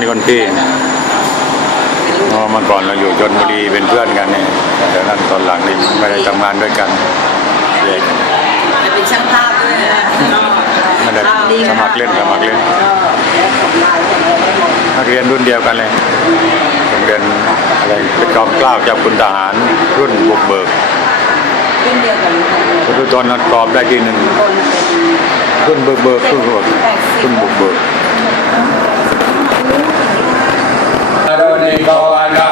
น้องคนนี้คนพี่เนี่ยเพราะเมื่อก่อนเราอยู่ชนบุรีเป็นเพื่อนกันเนี่ยเดี๋ยวนั้นตอนหลังนี่ไม่ได้ทำงานด้วยกันเด็กจะเป็นช่างภาพด้วยนะไม่ได้สมัครเล่นสมัครเล่นนักเรียนรุ่นเดียวกันเลยโรงเรียนอะไรเป็นกองเกล้าจับคุณทหารรุ่นบุกเบิกรุ่นเดียวกันคุณทุตอนนั้นกรอบได้ที่หนึ่งคนเป็นรุ่นเบิกเบิกรุ่นบุกเบิกรุ่นบุกเบิก อรุ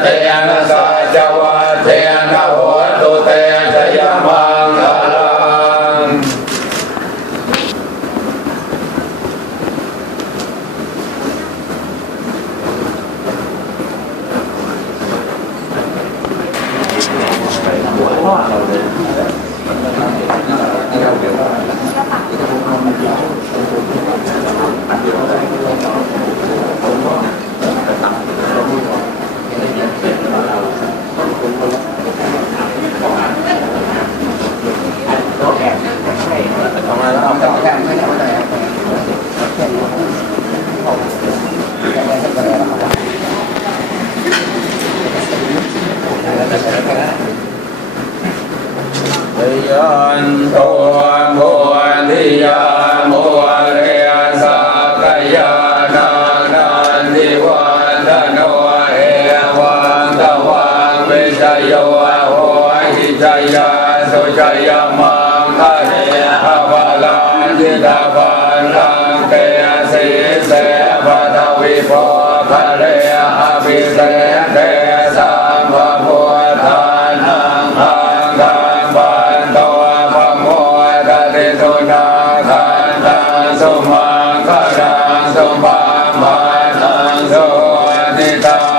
เมตยันสัจวัตเทนะโหตุเตชยมังคลัง ยันโตโมทิยาโมเรสักยานานันทิวันทโนเอวันตวังวิช โยโหหิจยาสุจยมังคะเนหวาลังทิตาบันลังเกสีเสปทวิโภคะเรหวิเศษเดสัมภพุทธานังอังคังบันโตภโมทติสุนาคันตังสุมังคลังสุปัมานังสุติตัง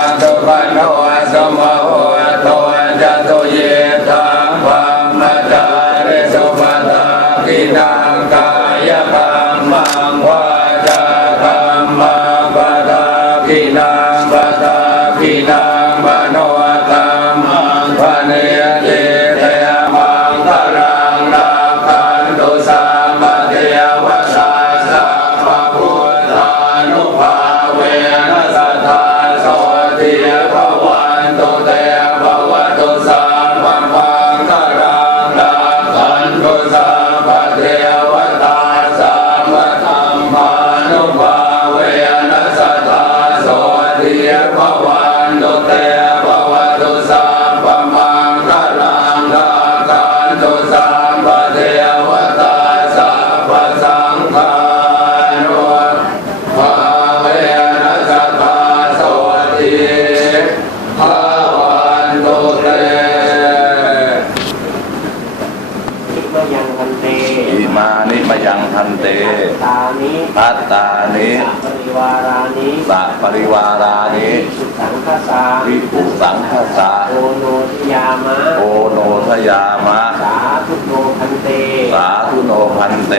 พัตตานิปริวารานิสะปริวารานิสุสังคสาวิปุสังคสะโอโนทิยามะ โอโนทยามะ สาธุโนพันเต สาธุโน พันเต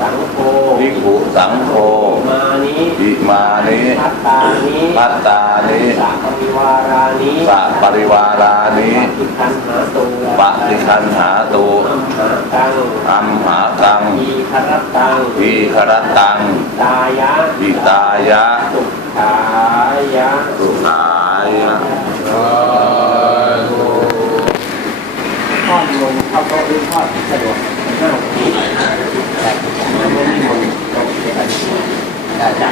สังโฆวิกุสังโฆมานิอิมานิพัตตานิพัตตานิสาปริวารานิสะปริวารานิอิคันหาตุปะติคันหาตุอัมหาตังอัมหากังอีคารตังวิครตัง ตายะวิตายะ สุขายะ สุขายะทอดลงเข้าโต๊ะหรือทอดสะดวกห้าทีแต่ไม่ได้มีคนโต๊ะเดียวกัน ได้จ้ะ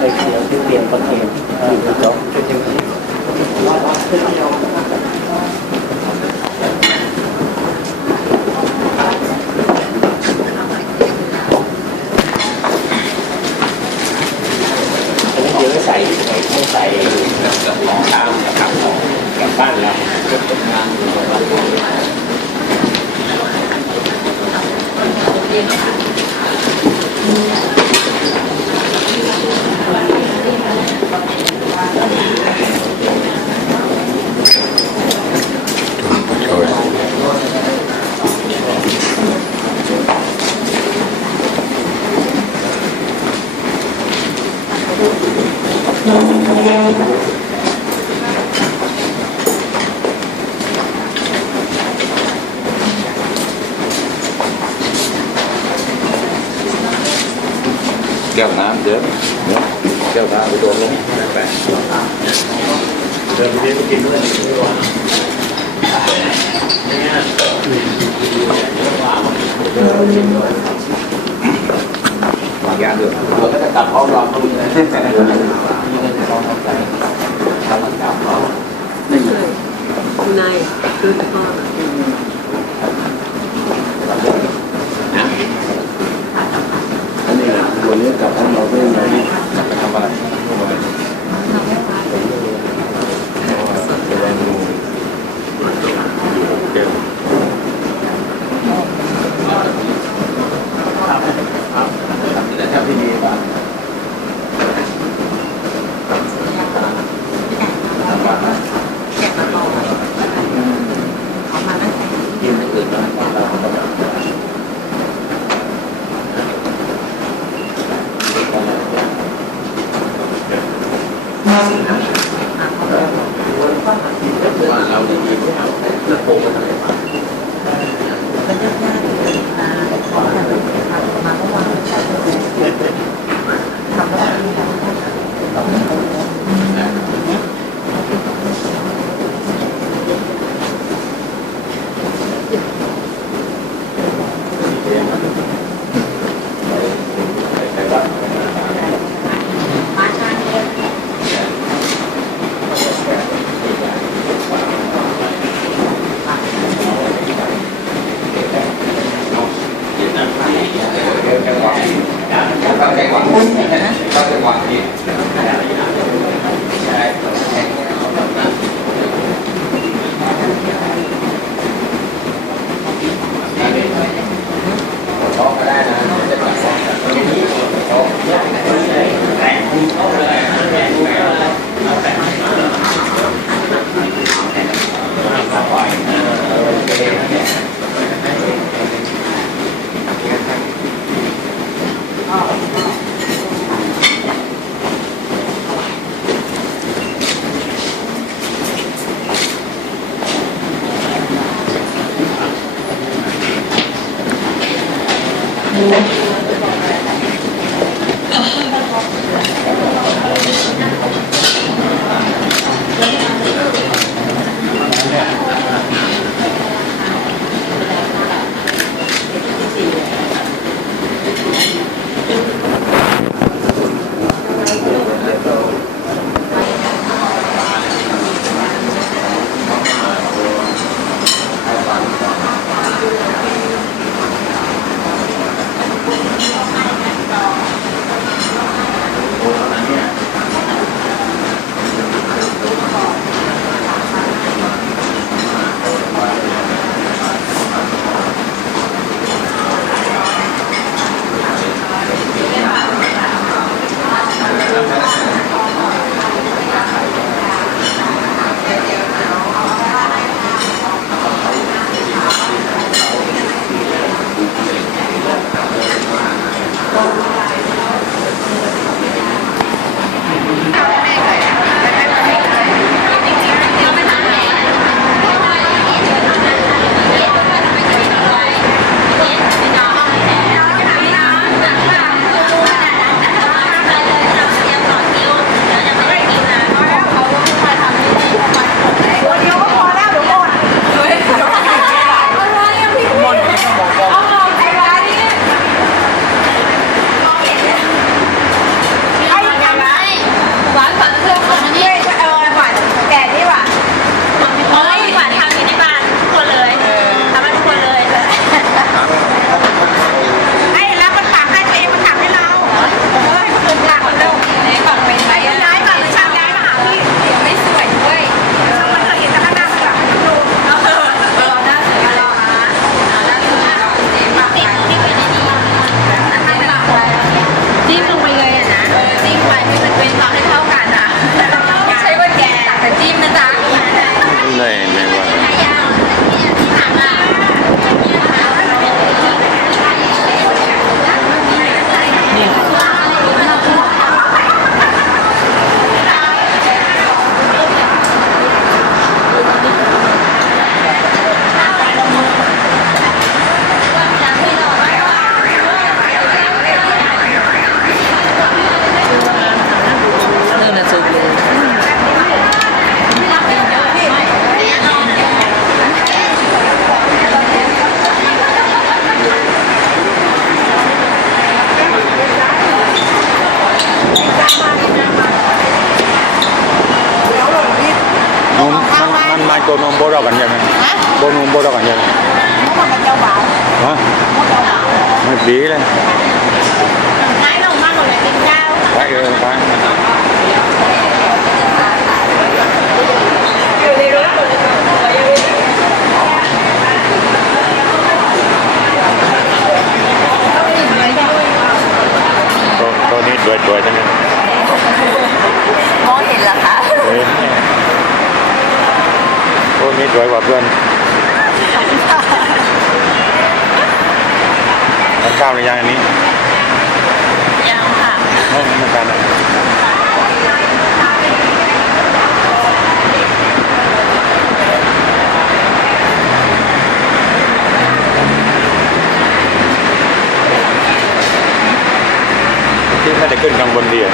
เเขียวที่เปลี่ยนประเคนที่จบ เดี๋ยวใส่ไม่ใส่ของตามนะครับกลั บ้านแล้ว โชยแก้วน้ำเดี๋ยวเนี่ยแก้วน้ำไปโดนลงไปเดินไปเรียนไปกินด้วยวางยาด้วยเราก็จะกลับห้องนอนตรงนี้นะมีเงินสองสามใจทำกลับเขาไม่มีคุณนายคือพ่อ อันนี้ วันนี้กลับห้องนอนด้วยไหมทำอะไร ดีเลยนายลงมาหมดเลยกินข้าวไปเออไปอยู่ในรถตัวตัวนี้ด้วยด้วยทั้งนั้นมองเห็นเหรอคะเฮ้ยตัวนี้ด้วยกว่าเพื่อน ทานข้าวหรือยังอันนี้ยังค่ะไม่ไม่ทานอะที่ไม่ได้ขึ้นข้างบนเดียว